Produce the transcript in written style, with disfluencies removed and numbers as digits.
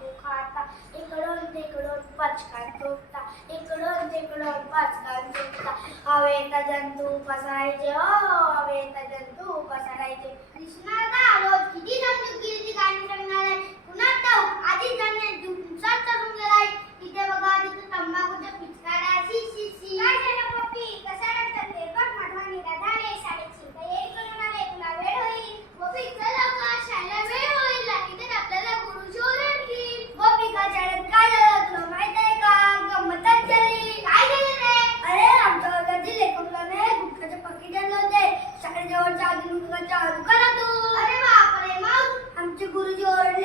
तंबाखू खाता, इकडून तिकडून पचकान ठोकता, इकडून तिकडून पचकान ठोकता. हवेत जंतू पसरायचे हो, हवेत जंतू पसरायचे. कृष्णाला रोज किती जंतूगिरीची गाणी सांगणार आहे, पुन्हा ठाऊक आधीच जाणे दिवसात चढून गेलाय. तिथे बघा, तिथे तंबाखूच्या पिचकाऱ्या, शी शी शी. काय झालं पप्पी, कसा रडतात ते बघ. माधवा निघाले शाळेची, तयारी करून आले, तुला वेळ होईल. गोपी चल लवकर, शाळेला वेळ होईल, नाही तर आपल्याला गुरुजी ओरडतील. गोपिका, शाळेत काय झालं तुला माहित आहे का? गंमतच झाली. काय झालं रे? अरे आमच्या वर्गातील एका मुलाने गुटखाचे पाकीट आणले होते शाळेजवळच्या आधी दुकानातून. अरे बापरे, मग? आमचे गुरुजी ओरडले